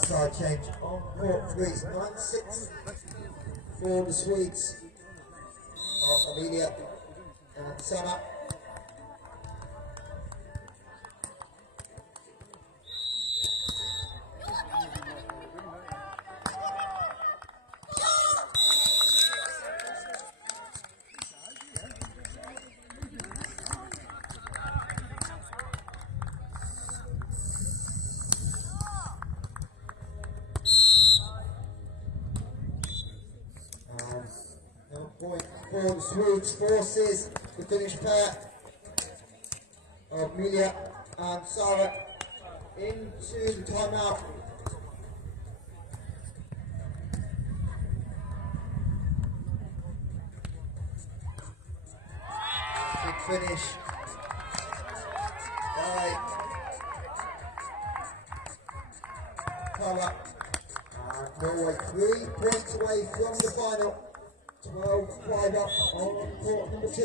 side change on court 3, 9-6 for the Swedes of Amelia and Sana. Point for the Swedes forces the Finnish pair of Amelia and Sarah into the timeout. Big finish by Sarah. And Norway 3 points away from the final. 12-5 up on court number 2.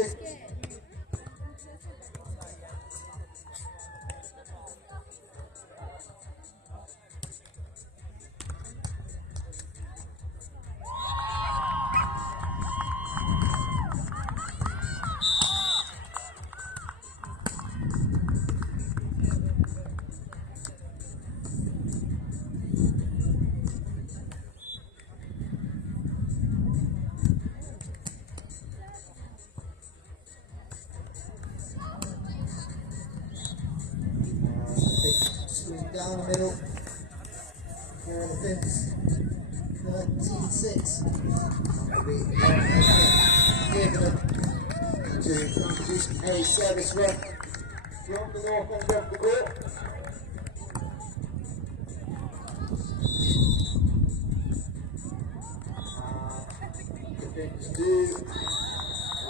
Down the middle for the Finns, 13-6. To introduce a service run from the north end of the court. The Finns do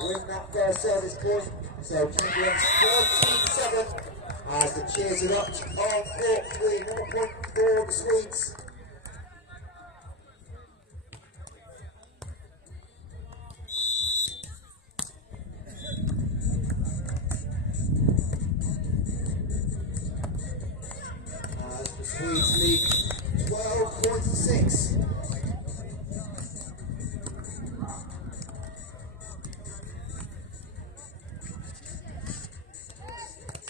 win that first service point, so champions 14-7. As the cheers it up on court 3, 1 point for the Swedes. As the Swedes lead 12 points to 6.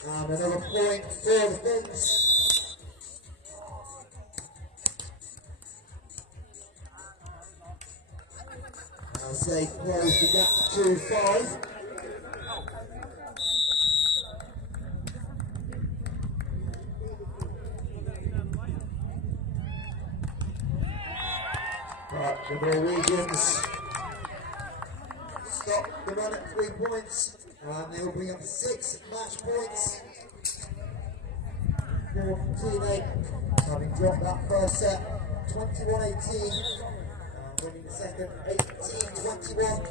And another point for the Finns. As they close the gap to 5. But the Norwegians stop the run at 3 points. And they'll bring up 6 match points for Team 8, having dropped that first set 21-18, and winning the second 18-21.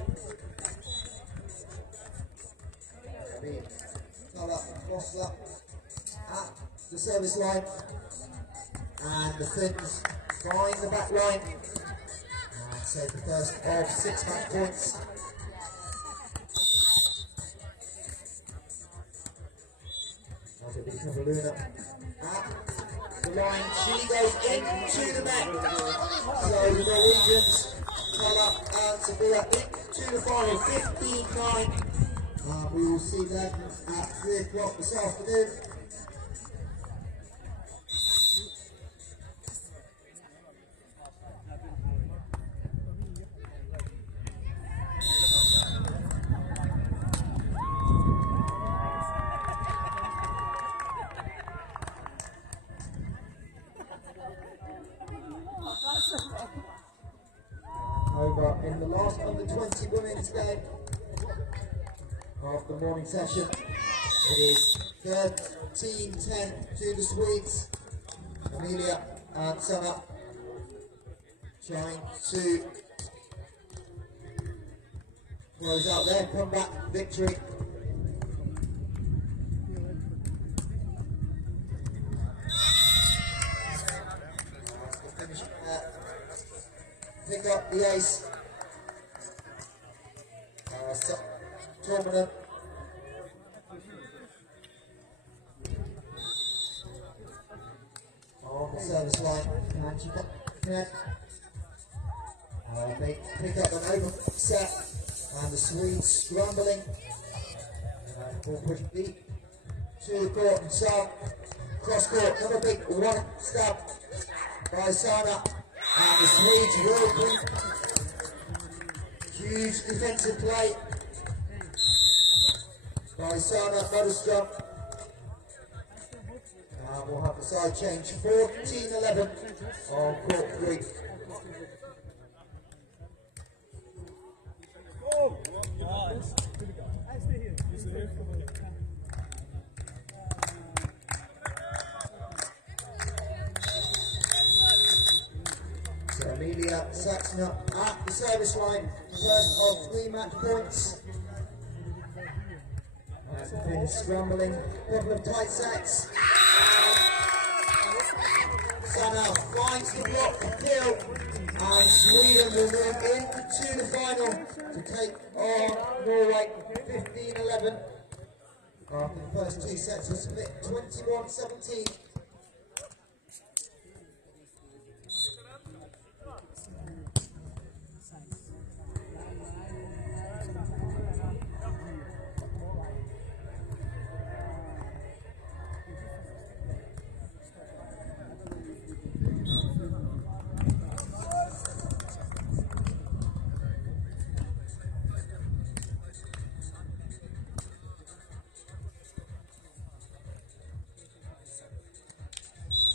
Foster at the service line, and the Finns find the back line and save the first of 6 match points. Luna at the line, she goes into the net. So the Norwegians come up and Sophia into the final 15-9. We will see them at 3 o'clock this afternoon. Over in the last under 20 women's game of the morning session. It is 13-10 to the Swedes. Amelia and Sana trying to close out their comeback victory. Pick up the ace. Tournament. On the service line. And she got they pick up an over set, and the Swedes scrambling. Ball pushed deep to the court and so cross court. Another big one stab by Sana, and the Swedes working. Huge defensive play by Sana Motorstrom. And we'll have the side change 14-11 on court 3. So Amelia Saxner at the service line, first of 3 match points. As the Finnish scrambling, couple of tight sets. Sana finds the block kill, and Sweden will move into the final to take on Norway 15-11. After the first 2 sets were split 21-17.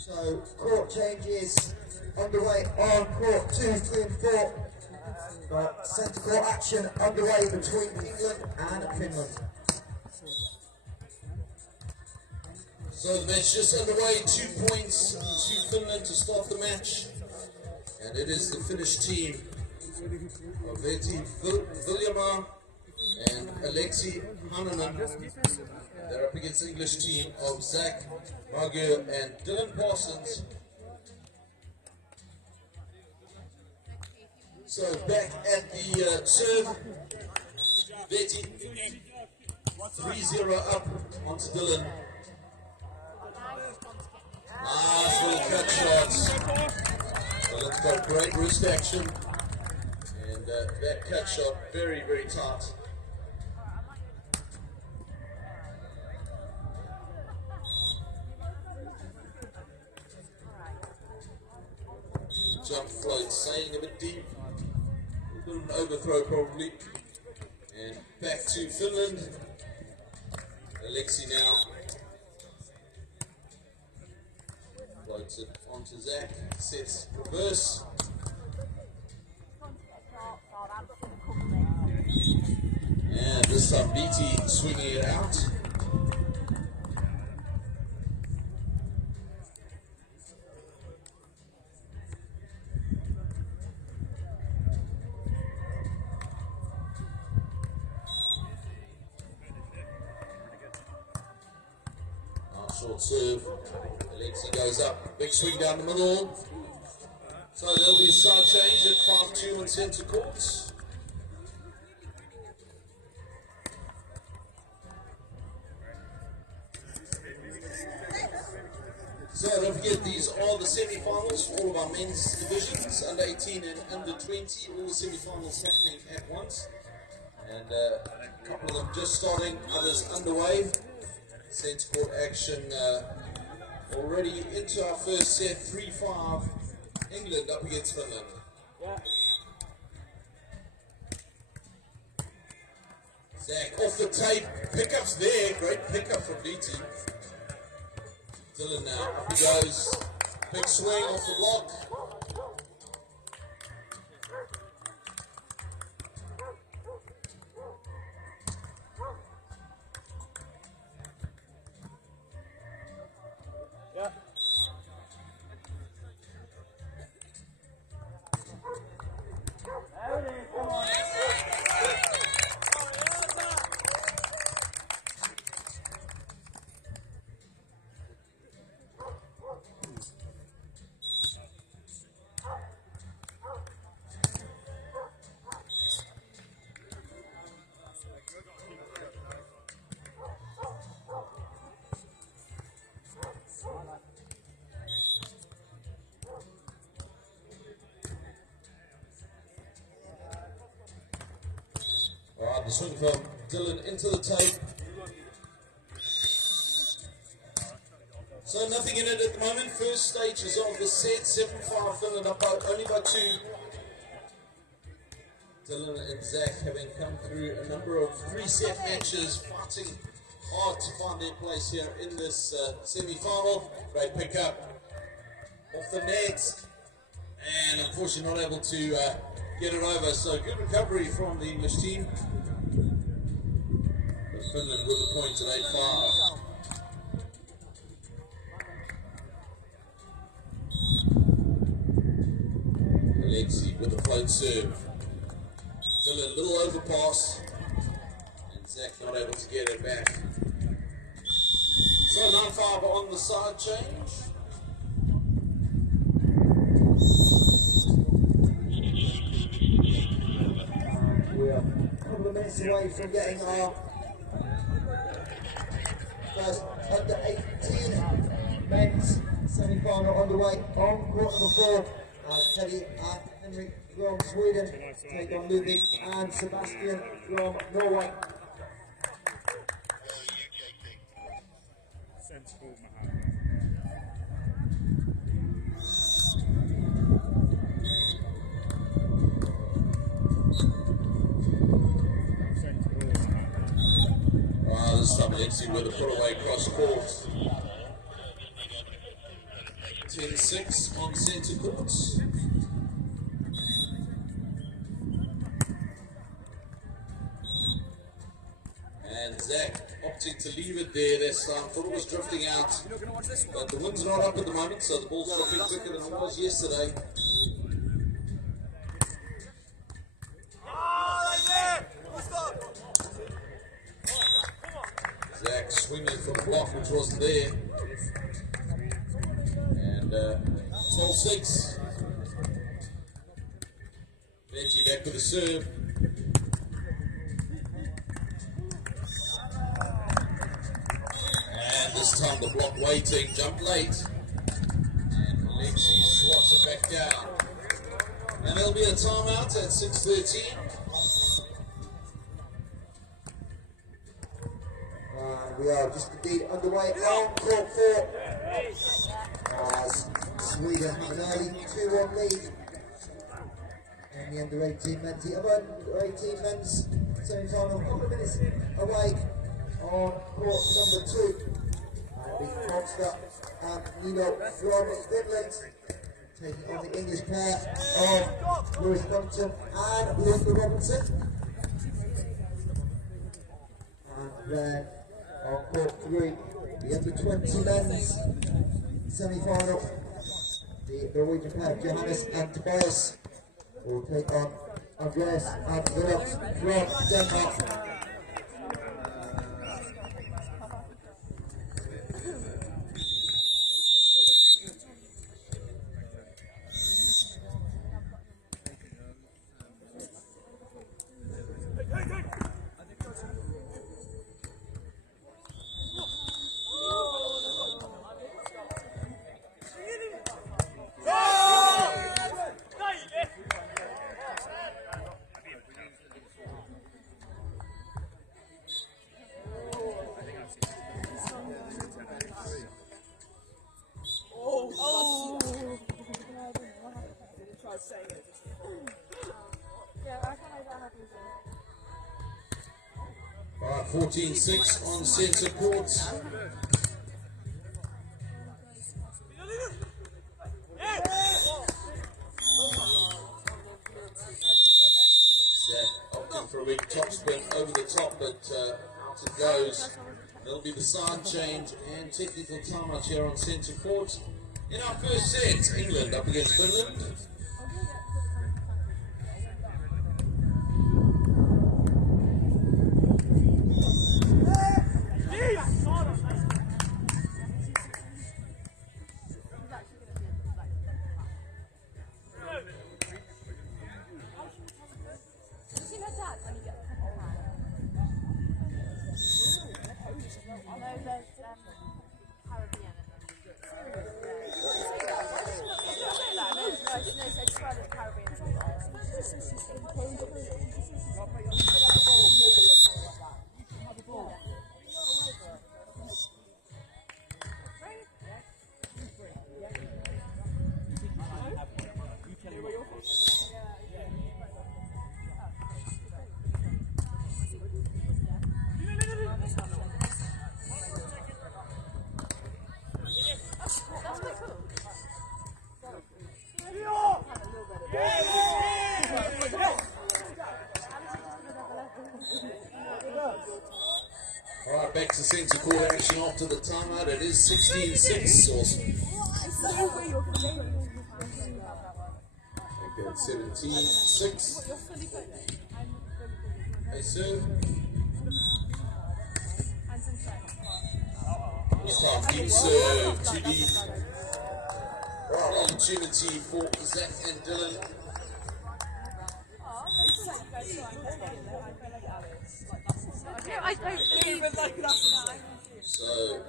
So court changes underway on court 2, 3 and 4. But centre court action underway between England and Finland. So the match just underway, 2 points to Finland to start the match. And it is the Finnish team of Veeti Viljama and Alexi Hananen. They're up against the English team of Zach Marger and Dylan Parsons. So back at the serve, Veeti 3-0 up onto Dylan. Nice little cut shots. Dylan's got great wrist action. And that cut shot very, very tight. Jump float, sailing a bit deep. A little bit of an overthrow probably. And back to Finland. Alexi now. Floats it onto Zach. Sets reverse. And this time BT swinging it out. Short serve. Alexi goes up. Big swing down the middle. So there'll be a side change at 5-2 on centre court. So don't forget, these are the semi-finals for all of our men's divisions, under 18 and under 20. All the semi-finals happening at once. And a couple of them just starting, others underway. Centre court action already into our first set, 3-5, England up against Finland. Zach off the tape, pickups there, great pickup from BT. Dylan now, up he goes, big swing off the block. The swing from Dylan into the tape. So nothing in it at the moment. First stages of the set. 7-5 Finland up only by 2. Dylan and Zach having come through a number of 3-set matches, fighting hard to find their place here in this semi-final. Great pickup off the net, and unfortunately not able to get it over. So good recovery from the English team. But Finland with the point at 8-5. Alexi with the float serve. Dylan, little overpass, and Zach not able to get it back. So 9-5 on the side change. We are a couple of minutes away from getting our first under 18 men's semi-final underway on court number 4. Teddy and Henry from Sweden take on Ludwig and Sebastian from Norway. This time Alexi with a put away cross court. 10-6 on centre courts. And Zach opting to leave it there this time. Thought it was drifting out, but the wind's not up at the moment, so the ball's dropping quicker than it was yesterday. Zach swinging for the block, which wasn't there. And 12-6. Benji back with the serve. And this time the block waiting, jump late. And Alexi swats it back down. And there'll be a timeout at 6:13. We are just indeed underway on court 4. As Sweden have an early 2-1 lead in the under 18 men's. The under 18 men's semi-final, a couple of minutes away on court number 2. Big Monster and Nino from Finland taking on the English pair of Lewis Bunton and Luca Robinson. And then on court 3, the under 20 men's semi-final. The Norwegian pair of Johannes and Tobias will take on Andreas and Brus from Denmark. Alright, 14-6 on centre court. Zach opting for a big top spin over the top, but out it goes. That'll be the side change and technical timeout here on centre court. In our first set, England up against Finland. the centre court action after the timeout. It is 16-6. Awesome. 17-6. They serve. This half deep serve to deep. Opportunity for Zach and Dylan. So,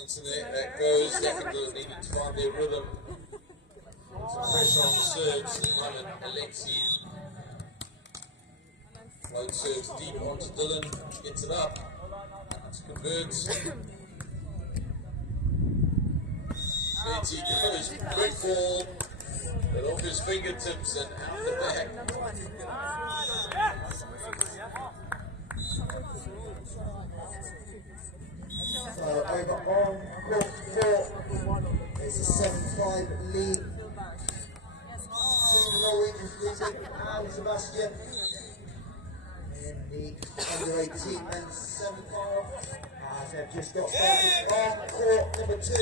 internet that goes. Zach and Dylan needing to find their rhythm. Some pressure on the serves. At the moment, Alexi float serves deep onto Dylan. Gets it up. To convert. He goes quick ball, but off his fingertips and out the back. So over on court 4, it's a 7-5 lead. Two Norwegians losing, and Sebastian in the under 18 men's semi-final. As they've just got started on court number 2.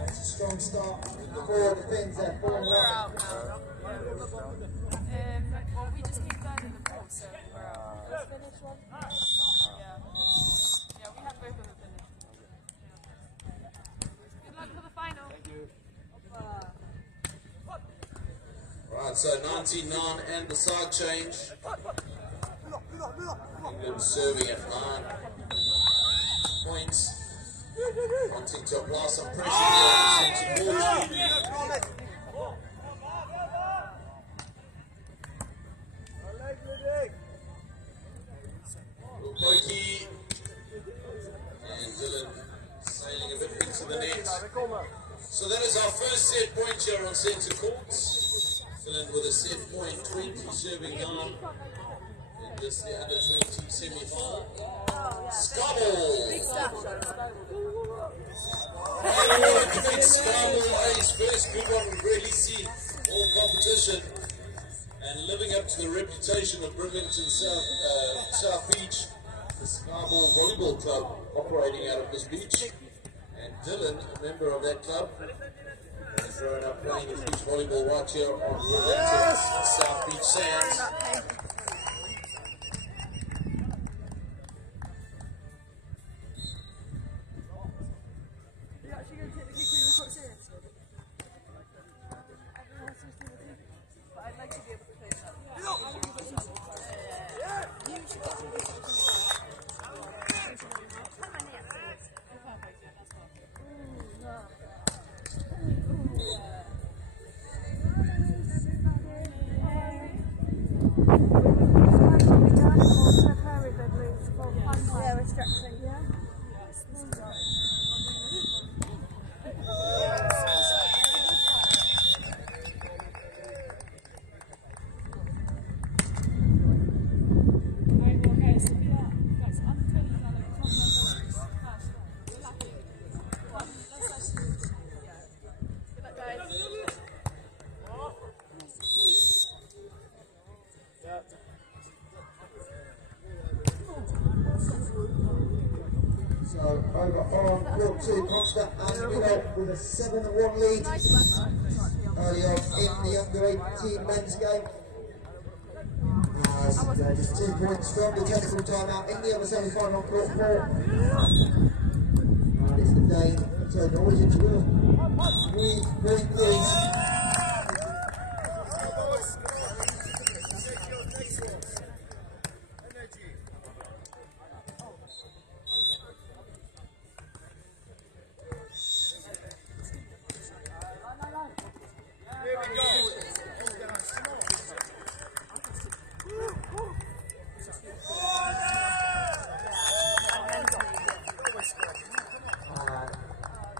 It's a strong start for the Finns. They're 4-1. Well, we just keep third in the pool, so we're out. The Finnish one? Yeah. Yeah, we have both of the Finnish. Good luck for the final. Thank you. Right, so 19-9 and the side change. England serving at 9 points. Wanting to apply some pressure here on the centre court. Pokey and Dylan sailing a bit into the net. So that is our first set point here on centre court. Finland with a set point, 20 serving 9 in this the under 20 semi-final. Scubble! Big Scarborough Ace, first good one we've really seen all competition, and living up to the reputation of Bridlington South Beach, the Scarborough Volleyball Club operating out of this beach. And Dylan, a member of that club, has grown up playing his beach volleyball right here on Bridlington South Beach sands. Over on court 2, Constant and Ringöen with a 7-1 lead early on in the under 18 men's game. They're just 2 points from the technical timeout in the other semi-final on court 4. And it's the Dane, so Norwegians will 3-point lead.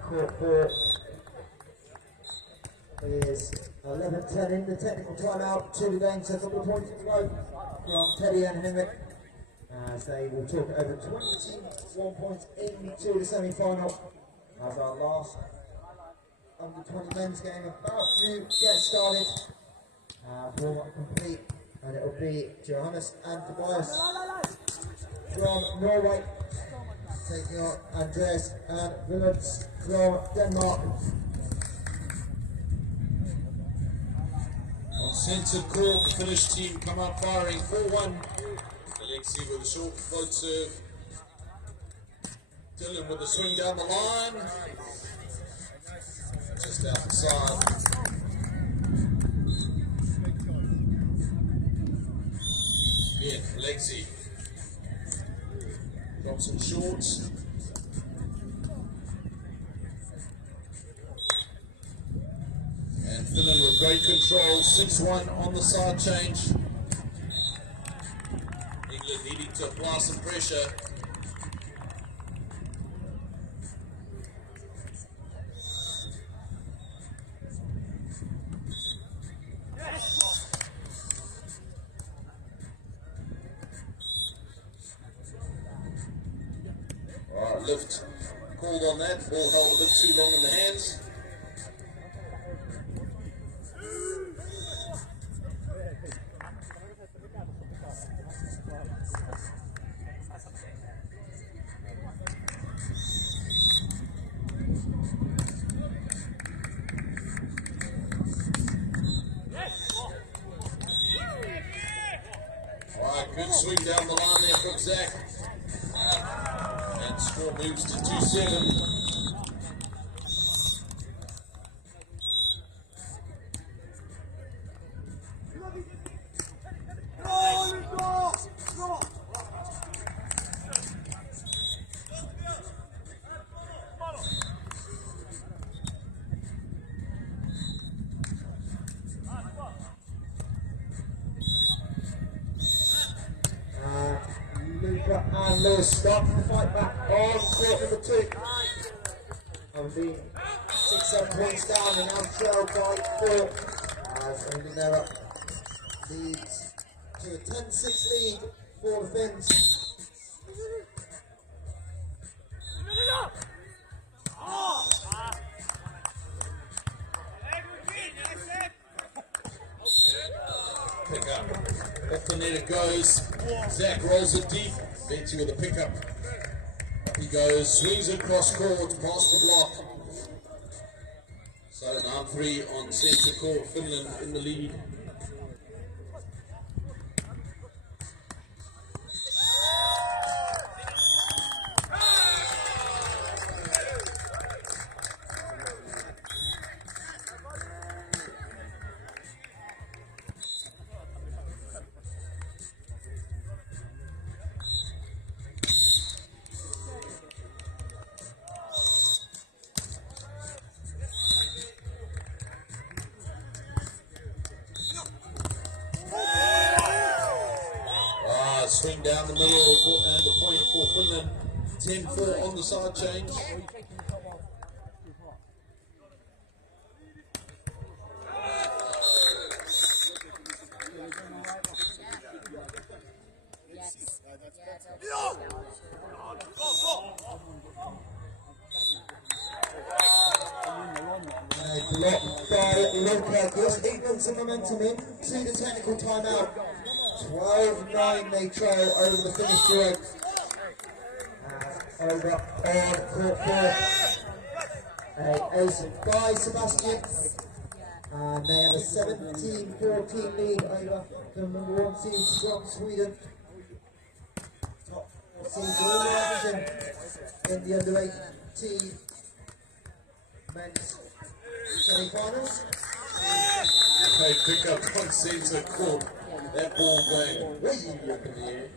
Court 4 is 11-10 in the technical timeout. 2 games, a couple of points to go from Teddy and Henrik, as they will talk over 21 points into the semi-final as our last under 20 men's game about to get started. Warm-up complete, and it will be Johannes and Tobias from Norway taking on Andreas and Willens from Denmark. On centre court, the Finnish team come out firing 4-1. Alexei with a short float serve. Dylan with a swing down the line. Just out the side. Yeah, Alexei drops it short. And Finland with great control, 6-1 on the side change. England needing to apply some pressure. Alright, lift called on that, ball held a bit too long in the hands. Alright, good swing down the line there from Zach. And score moves to 2-7. And Lewis starting the fight back on court number 2. Having been 6-7 points down and now trailed by 4. As Nevza leads to a 10-6 lead for the Finns. Pick up. Off the net it goes. Zach rolls it deep. Betty with a pickup. Up he goes. Swings it across court. Past the block. So 9-3 on centre court. Finland in the lead. Swing down the middle and the point for Finland. 10-4 on the side change. Blocked by Lopez. England some momentum in to the technical timeout. 12-9 they trail over the Finnish duo. Over on court 4. Ace by Sebastian. And they have a 17-14 lead over the number 1 seed from Sweden. Top seed for all action in the under-18 men's semi-finals. They pick up on centre court. That ball going way up in the air.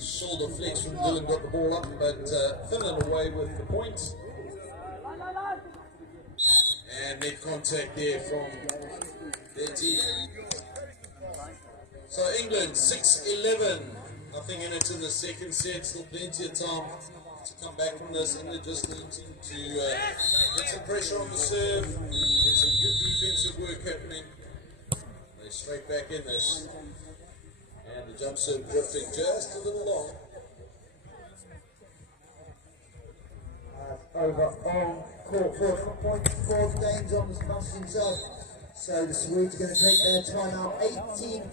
Shoulder flex from Dylan got the ball up, but Finland away with the point. And net contact there from their team. So England 6-11. Nothing in it in the second set. Still plenty of time to come back from this, and they're just needing to get some pressure on the serve, get some good defensive work happening. They're straight back in this, and the jump serve drifting just a little long. Over on court 4 point for the Danes on the Sebastian himself. So the Swedes are going to take their timeout.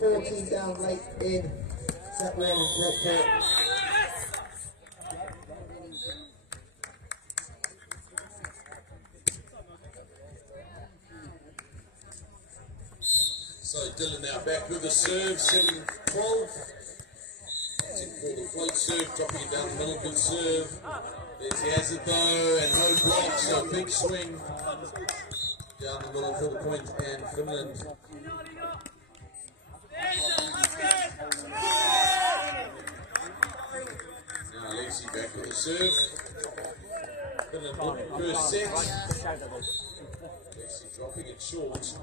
18-14 down late in set one on court court. So Dylan now back with the serve, 7-12. For the float serve, dropping it down the middle, good serve. There's he has it though, and no block, so big swing down the middle for the point, and Finland. Now Lacey back with the serve. Finland won the first set. Lacey dropping it short.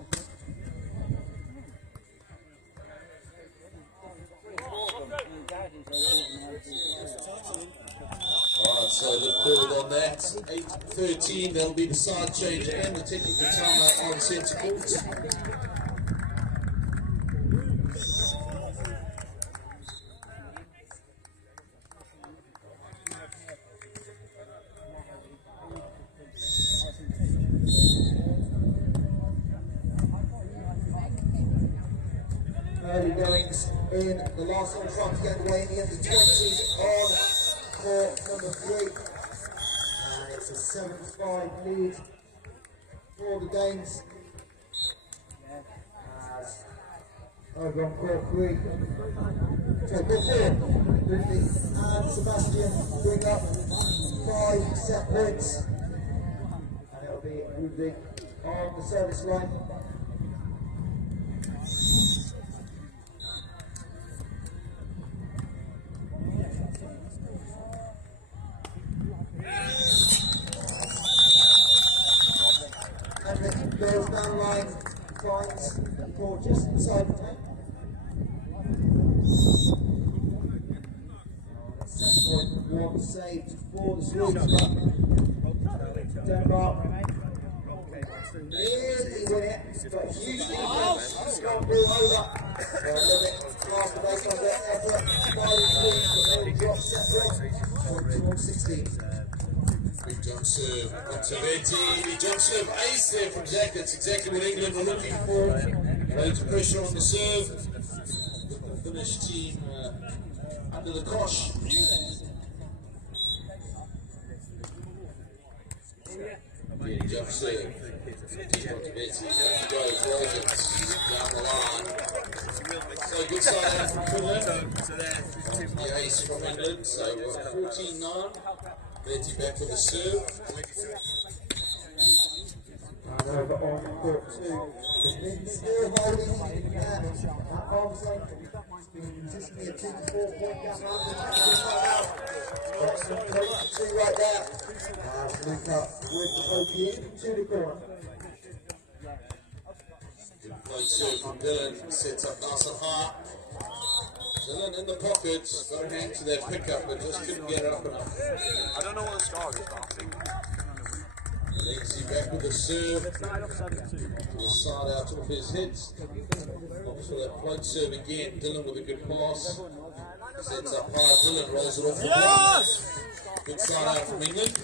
Alright, so the call on that. 8-13, that'll be the side change and the technical timeout on centre court. Early goings in the last one trying to get away in the under-20s on court number 3. And it's a 7-5 lead for the Danes. As over on court 3. So court 4, Rudy and Sebastian bring up 5 set points. And it'll be Rudy on the service line. Goes down line, finds for just inside the net. Set point, one saved for the Swedes. Denmark nearly win it, but hugely close. Got ball over. So a little bit faster based on their effort by the Swedes, but they will drop set point 16. Big jump serve, Intervetti, the jump serve ace there from Jack. That's exactly what England were looking for. Loads of pressure on the serve. The Finnish team under the cosh. Big jump serve. Intervetti, there he goes, rolls it down the line. So good side out from Finland. The ace from England, so we've got 14-9. Betty back with the serve. And over on court 2. The Finns still holding at arm's length. It's been consistently a 2 to 4 point gap round. Got some close to 2 right there. As Luca with the poke into the corner. Good play serve from Dylan. Sets up nice and high. Dylan in the pocket, got a hand to that pickup, but just couldn't get it up enough. I don't know what the score is, but I think. Lacey back with the serve. To the side out of his head. Opts for that float serve again. Dylan with a good pass. Sets up high. Dylan rolls it off the block. Good side out from England.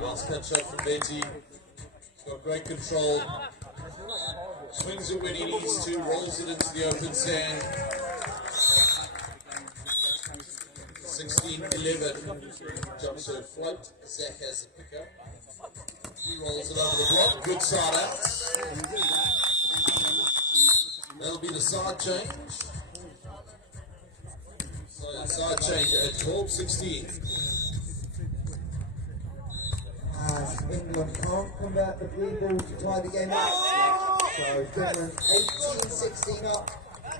Nice catch up from Betty. He's got great control. Swings it when he needs to, rolls it into the open sand. 16-11. Jump serve float. Zach has the pickup. He rolls it over the block. Good side out. That'll be the side change. So side change at 12-16. As England can't convert the blue ball to tie the game out. So Finland 18-16 up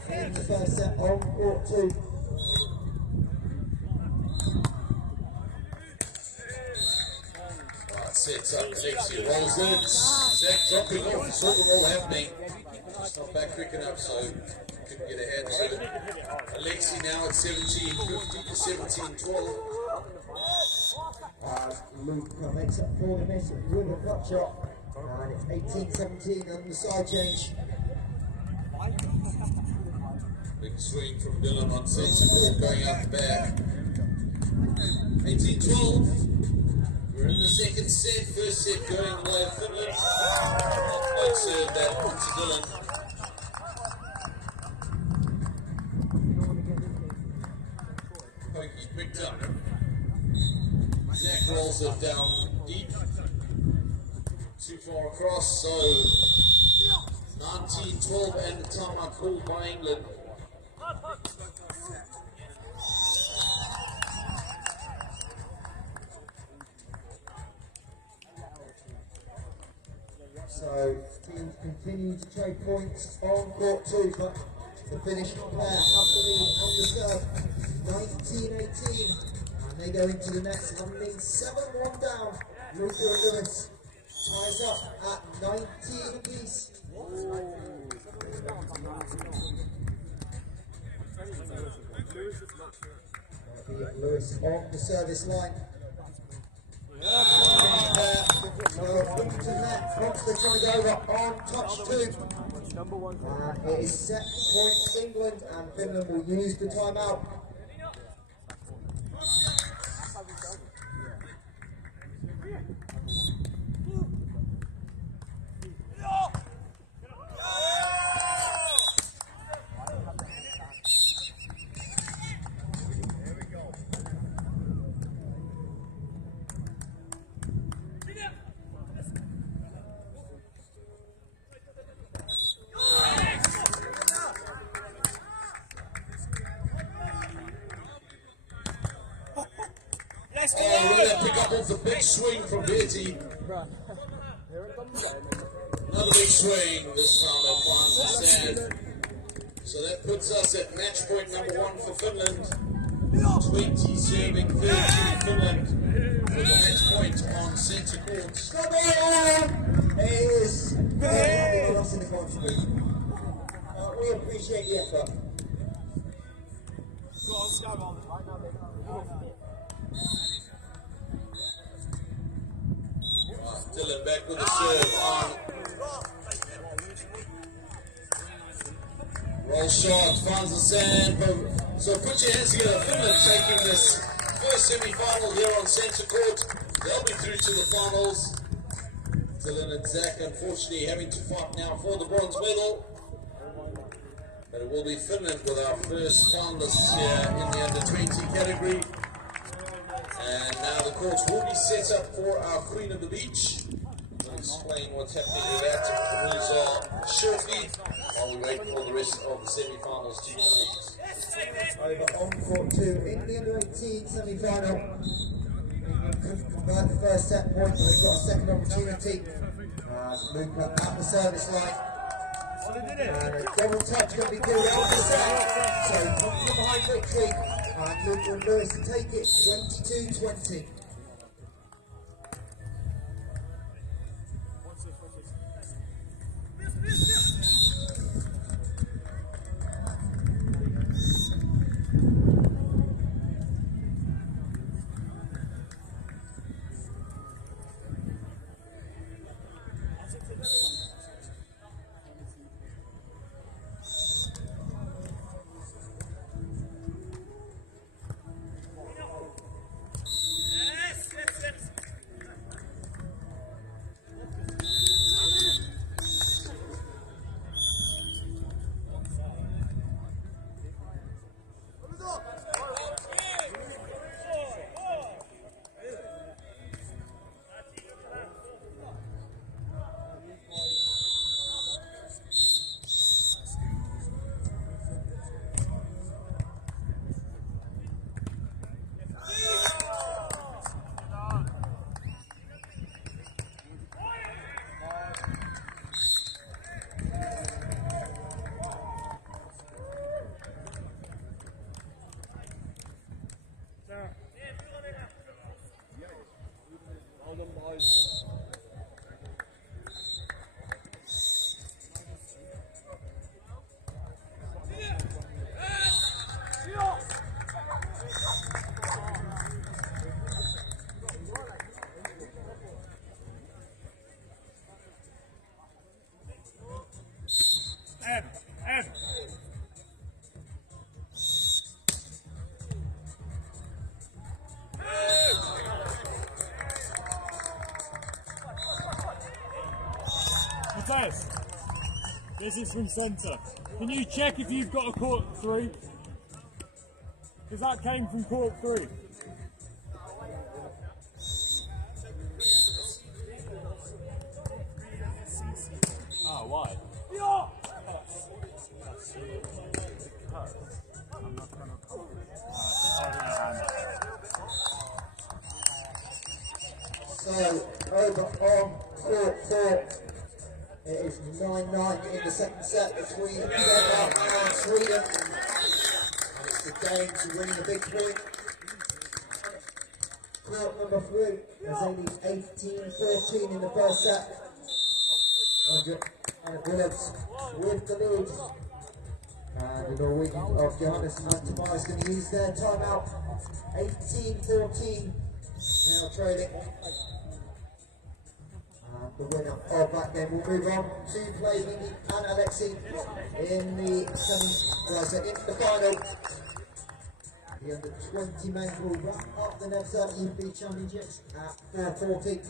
in the first set on court 2. Right, sets up Alexi, rolls it. Zach dropping off, saw the ball happening. Just not back quick enough, so couldn't get ahead to it. Alexi now at 17, 50 to 17, 12. Luke makes up for the miss with a cut shot. And it's 18-17 on the side change. Big swing from Dylan on centre court going out the back. 18-12. We're in the second set. First set going the way of Finland. Good serve that onto Dylan. Pokey picked up. Zach rolls it down deep. Too far across, so 19-12 and the timeout called by England. So teams continue to trade points on court 2, but the Finnish pair have the lead on the serve, 19-18, and they go into the next, having been 7-1 down. Luca and Lewis ties up at 19 apiece. Lewis on the service line. Bridlington net, Monster trying to go over on touch 2. It is set point England, and Finland will use the timeout. Pick up off the big swing from Bertie. Another big swing, this round of ones and sand. So that puts us at match point number 1 for Finland. 20 serving 13 Finland with a match point on centre court. Is lost in the contribution. We appreciate the effort. Dylan back with a serve on. Roll shot, finds the sand. So put your hands together. Finland taking this first semi-final here on centre court. They'll be through to the finals. Dylan and Zach unfortunately having to fight now for the bronze medal. But it will be Finland with our first finalists here in the under-20 category. And now the courts will be set up for our Queen of the Beach. We'll explain what's happening with that shortly while we wait for the rest of the semi-finals to complete. Over on court 2 in the under-18 semi-final. Couldn't convert the first set point, but they've got a second opportunity. Luca at the service line. And a double touch going to be called out the set. So come from behind victory. And Luca and Lewis to take it 22-20. This is from centre. Can you check if you've got a court 3? Because that came from court 3. Oh, why? I'm not going to call So, over on court 4, it is 9-9 in the second set between Denmark and Sweden. And it's the Danes winning the big 3. Court number 3 is only 18-14 in the first set. And Williams with the lead. And the Norwegian of Johannes and Tobias going to use their timeout. 18-14. Now trailing. And the winner of that game will move on to play Mimi and Alexei in the in the final. The under-20 men will wrap up the Nevza UB Championships at 4:40.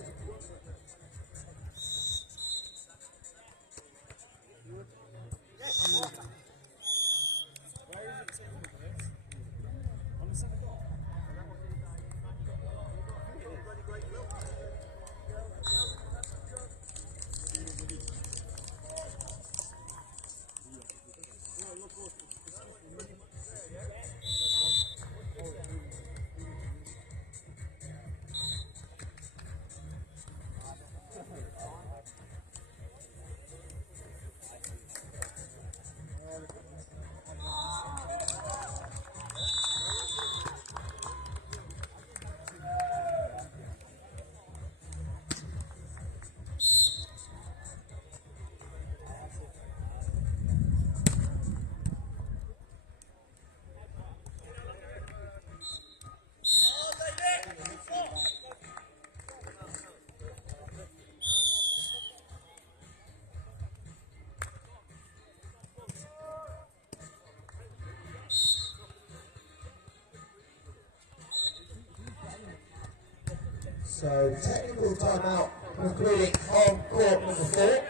So technical timeout concluding on court number 4.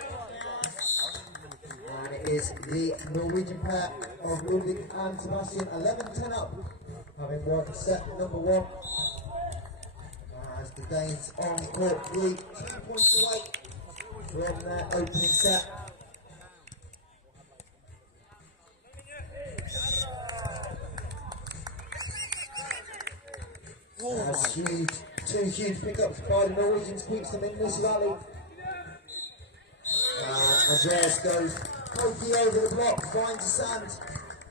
And it is the Norwegian pair of Ludwig and Sebastian 11-10 up, having won set number 1. As the Danes on court 3, 2 points away from their opening set. That's huge. 2 huge pickups by the Norwegians, keeps them in this rally. Andreas goes pokey over the block, finds the sand,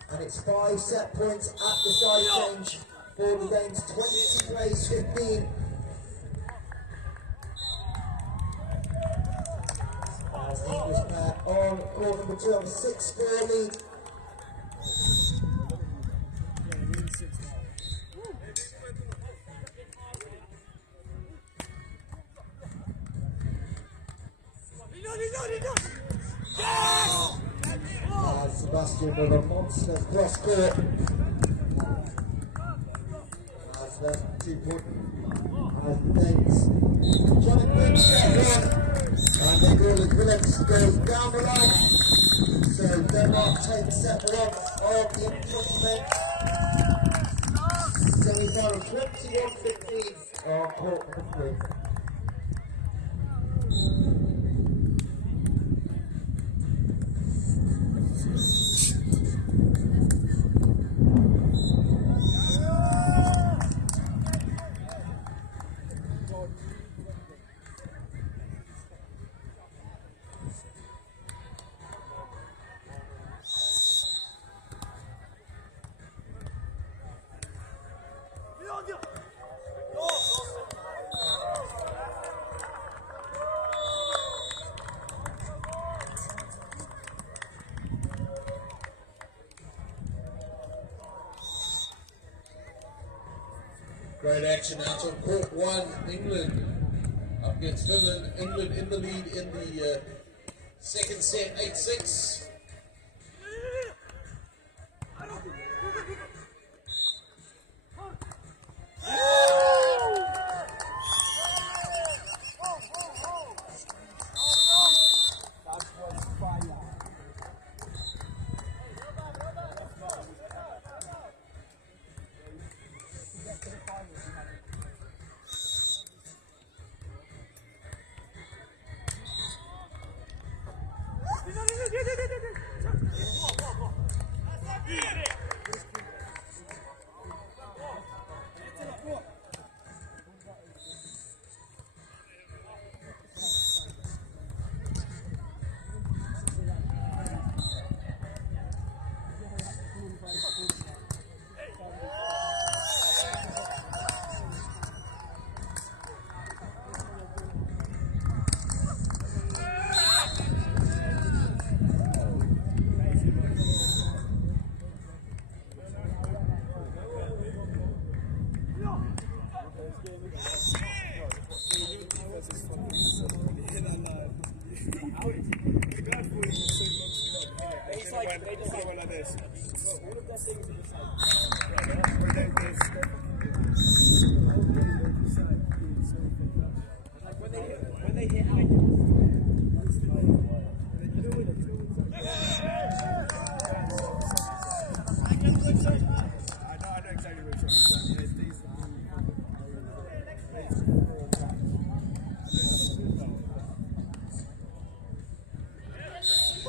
and it's 5 set points at the side change for the Danes. 20 plays 15. As the English pair on court number 2 have a 6-4 lead. Sebastian with a monster cross court. As the 2 point as the Danes trying to win set 1. And then Gordon Williams goes down the line. So Denmark take set 1 of the in-20 men. Semi-final 21-15 on court number 3. Great action out on court 1, England up against Finland. England in the lead in the second set, 8-6.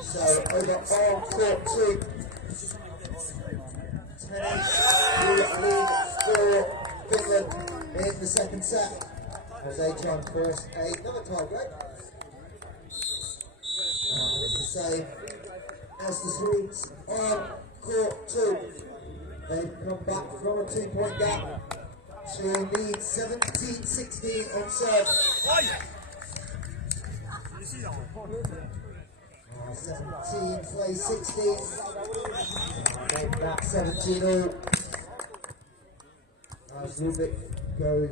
So over on court 2. 10-8 lead for Finland in the second set as they try and force another tie break. The same as the Swedes on court 2. They've come back from a 2-point gap to lead 17-16 on serve. 17 plays 16. Make that 17 all. As Rubik goes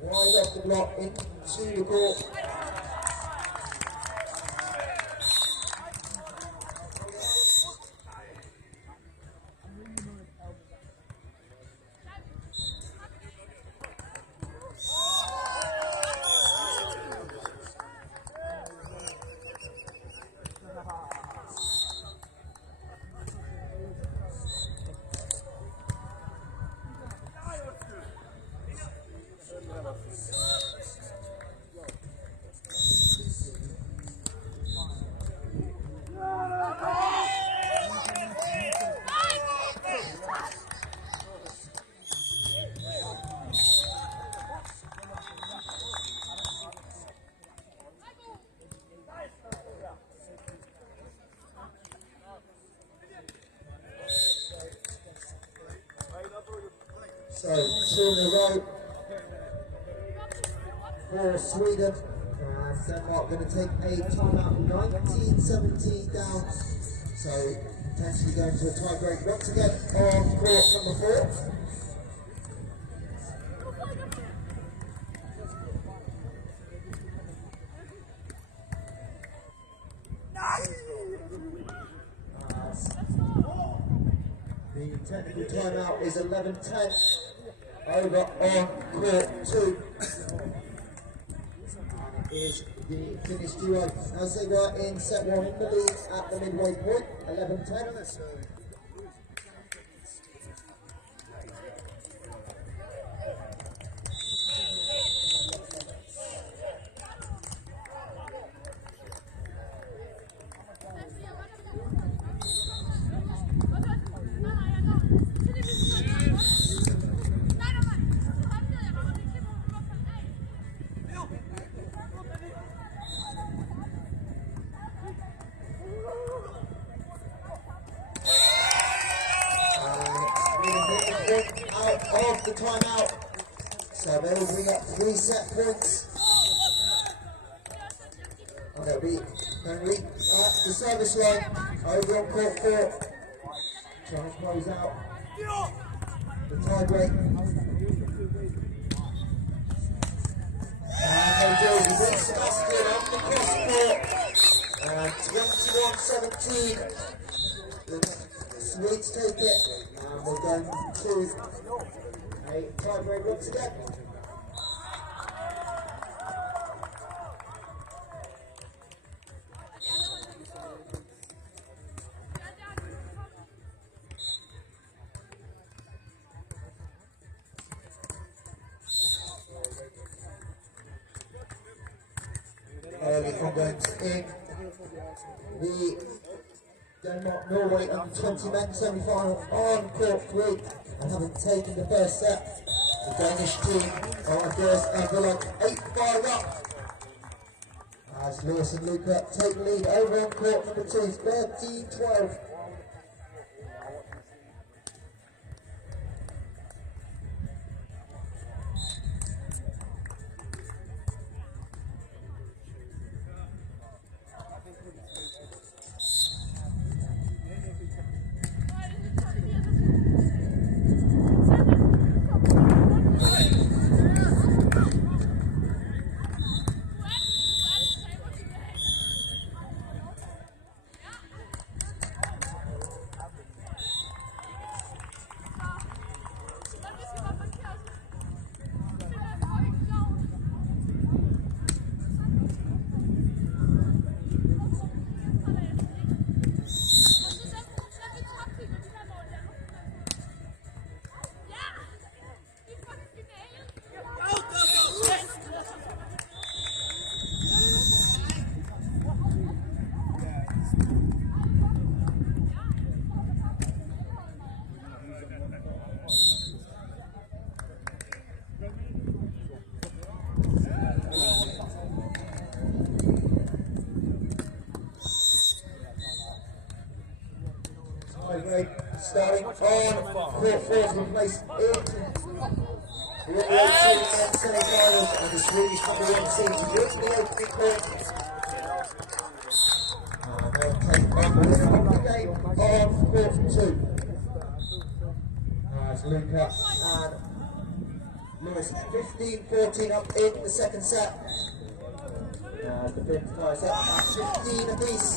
wide off the block into the court. So 2 in a row for Sweden. Denmark going to take a timeout, 19-17 down. So potentially going to a tie break once again on court number 4. The technical timeout is 11-10 over on court 2. Is the Finnish duo as they were in set 1 in the lead at the midway point, 11-10. Out of the timeout, so they will bring up 3 set points. And they'll be at the service line over on court 4. Trying to close out the tie break. And they do. The big Sebastian on the cross court. And 21-17. The Swedes take it. And we're going to a tie break once again. early Concurrent in the Denmark-Norway under-20 men's semi-final on court 3, and having taken the first set, the Danish team are first and they're like 8-5 up. As Lewis and Luca take the lead over on court number 2, 13-12. Starting on court 4 to replace in the U18 and semi-finals, and the Swedish number 1 seed with the opening point. They'll take on the winner of the game on court 2. As Luca and Lewis 15-14 up in the second set. As the fifth tie set at 15 apiece.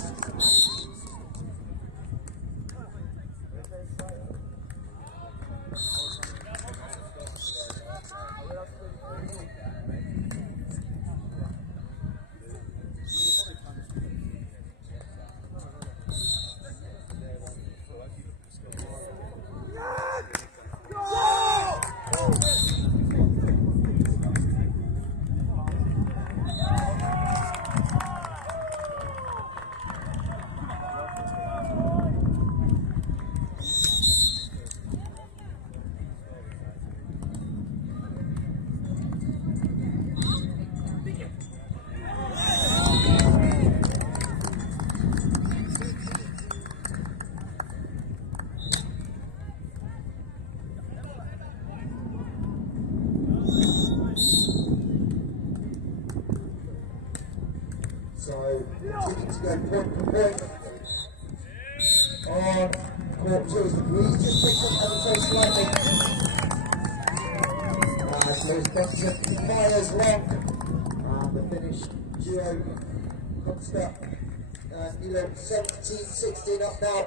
So, continuing to go point for point on court 2 as the breeze just picks up ever so slightly. As Lewis Bunsen fires long, and the Finnish duo comes up. Nilo 17-16 up now.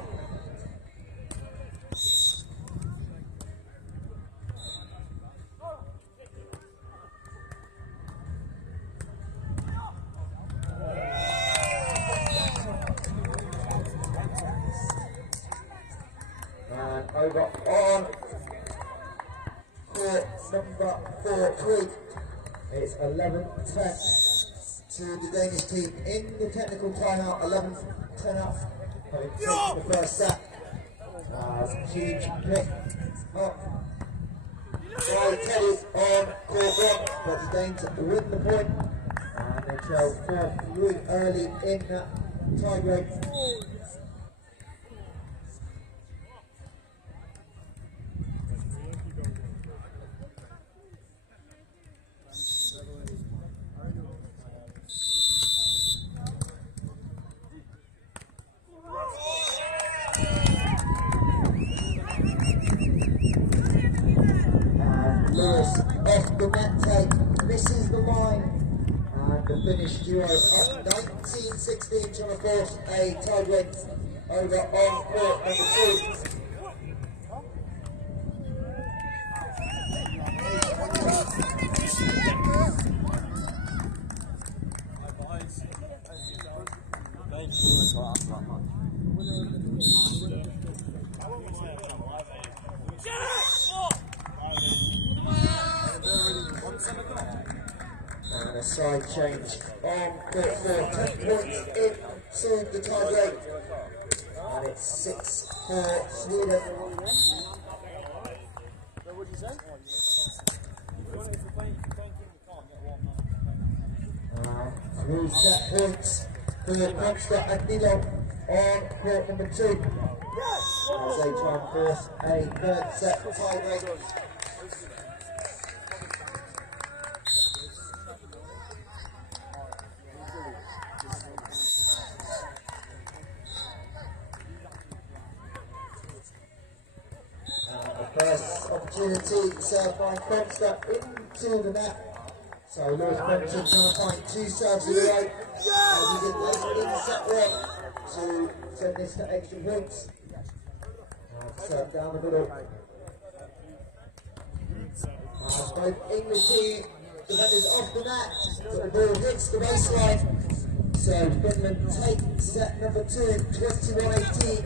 Over on court number 4-3. It's 11-10 to the Danish team in the technical timeout. 11-10 up, having taken the first set. Huge pick up by Teddy on court 1, but the Danes win the point, and they trail 4-3 early in that tie break. Lewis off the net take, misses the line, and the Finnish duo up 19-16 trying to force a tie break over on court number 2. And a side change on court 4, 10 points into the tie break. And it's 6-4 Sweden. Three set points for Concurrent and Nilo on court number 2. As they try and force a third set tie break. First opportunity to serve by Concurrent into the net. So Lewis Benson trying to find 2 serves in a row. And he did late in set 1 to send this to extra points. Serve down the middle. Both English team defenders off the mat, but the ball hits the baseline. So Finland take set number 2, 21-18.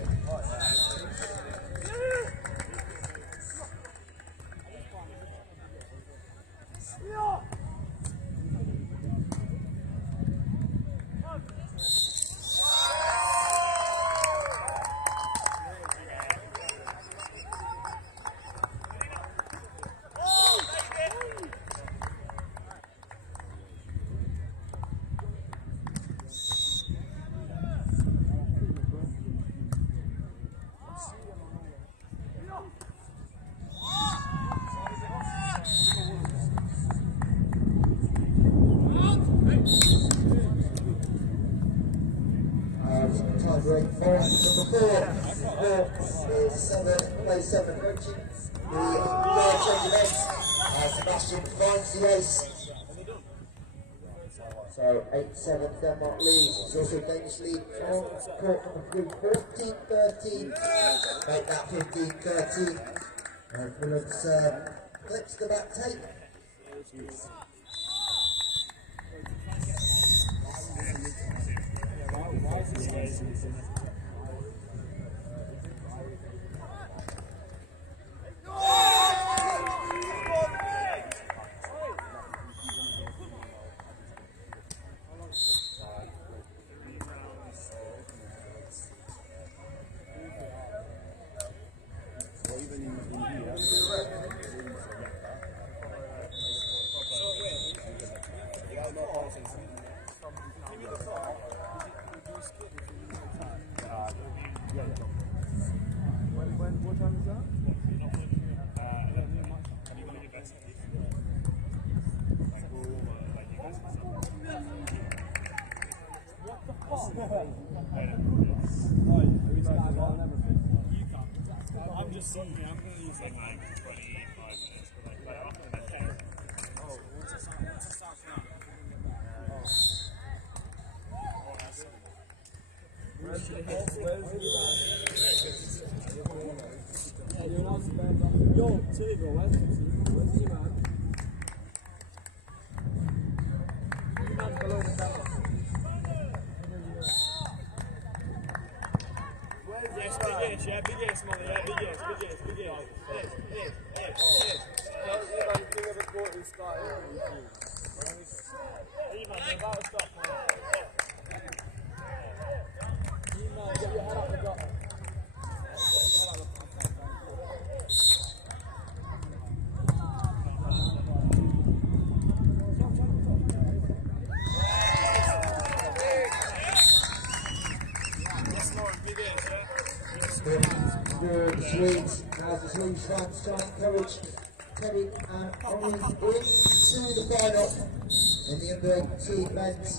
Break for number 4 is 7 approaching the third change of eggs. Sebastian finds the ace. So 8-7 Denmark leads. There's also Danish lead from court number 3, 14-13. Make that 15-13. And Finland's clips the back tape. What time is that? I'm just seeing I'm going to use like 25 minutes for like after the 10. Oh, what's the start now? Where's the Yo, Tilly, where's the man? Below the camera. Yes, big yes, Molly, yeah, big yes. King of the court who started everything. Iman, you're about to stop now. Iman, get your head up the gutter. The Swedes, as the Swedish fans try and encourage Teddy and Orange into the final in the under-18 men's.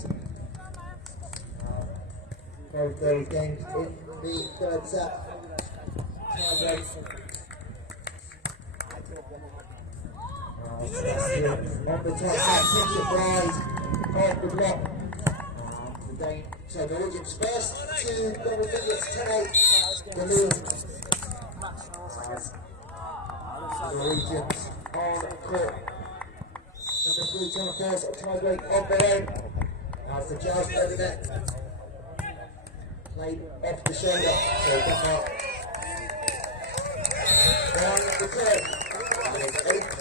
Both those games in the third set. On the top set, Picture Bride off the block. So the Norwegians first to double figures, 10-8. The Norwegians on court. Number 3 trying to force a tie break of their own. As the joust over net. Played off the shoulder. So Denmark on the turn. And it's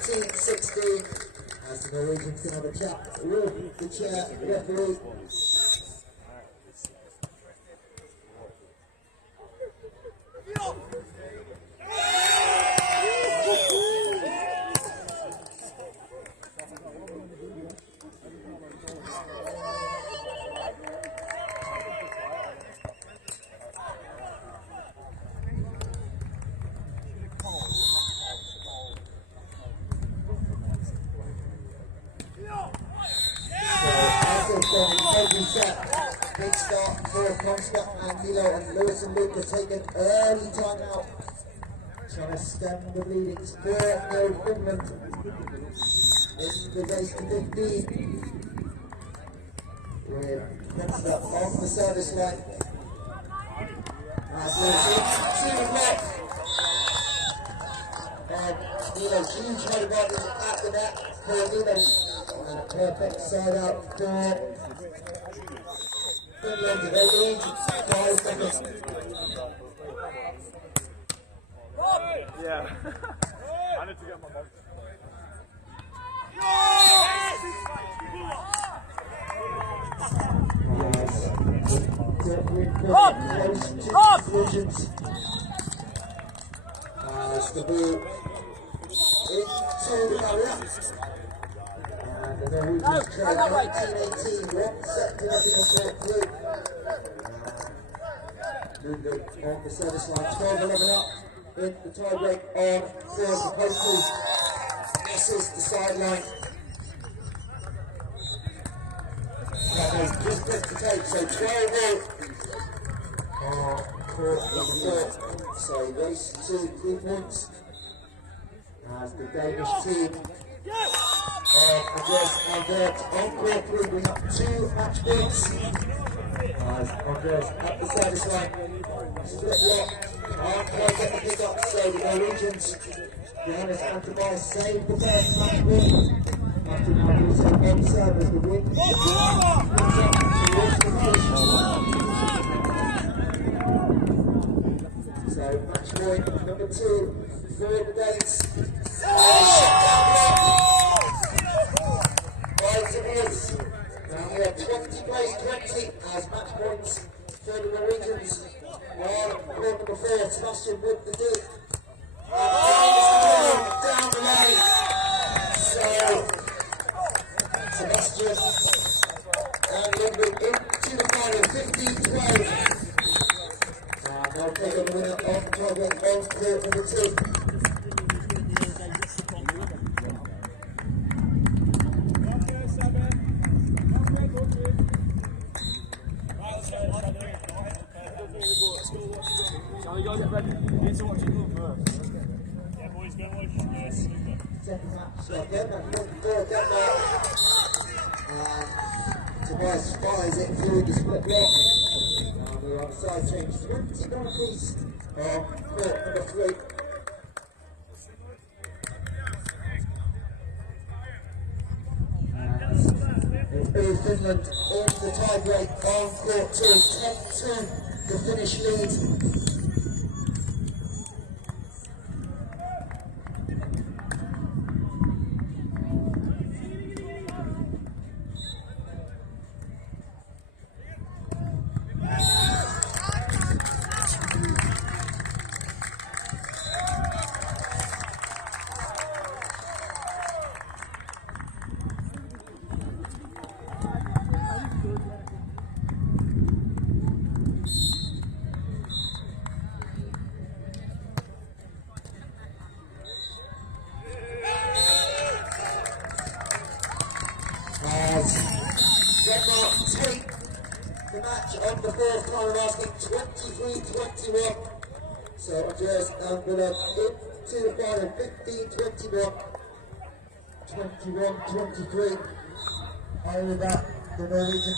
18-16 as The Norwegians can have a chat with the chair referee. Big start for Consta and Milo, and Lewis and Luke are taking early time out, trying to stem the bleedings for Finland in the race to 15 with Consta on the service line. As Lewis in 2 o'clock, and Milo, huge height advantage at the net for Milo, and a perfect side out for Finland. They lead 5 seconds. Yeah. I need to get my mom. As the ball into the area. And the Norwegians trail 19-18, 1 set to nothing on court 3. Ludwig on the service line, 12-11 up in the tiebreak on four supposed to. Misses the sideline. That was just left to take, so 12-0 on court number 4. So race to 3 points as the Danish team Andreas Almblad on court 3 bring up 2 match points. As Andreas at the service line, split lock, can't quite get the pick up, so the Norwegians, Johannes and Tobias save the first match win. After now also on service, the win. So match point number 2 for the Danes. Now we have 20 plays 20 as match points for the Norwegians. On court number 4, Sebastian with the dig. And down the lane. So Sebastian and Ludwig into the final, 15-12. And they'll take a winner of tiebreak on court number 2. Second match again, for Denmark. Tobias fires it through the split block. We're on side change, 21 apiece on court number 3. It's Finland in the tiebreak on court 2, 10-2, the Finnish lead. Denmark take the match on the fourth time, asking 23-21. So Andreas Almblad into the final, 15-21, 21-23. Over that, the Norwegian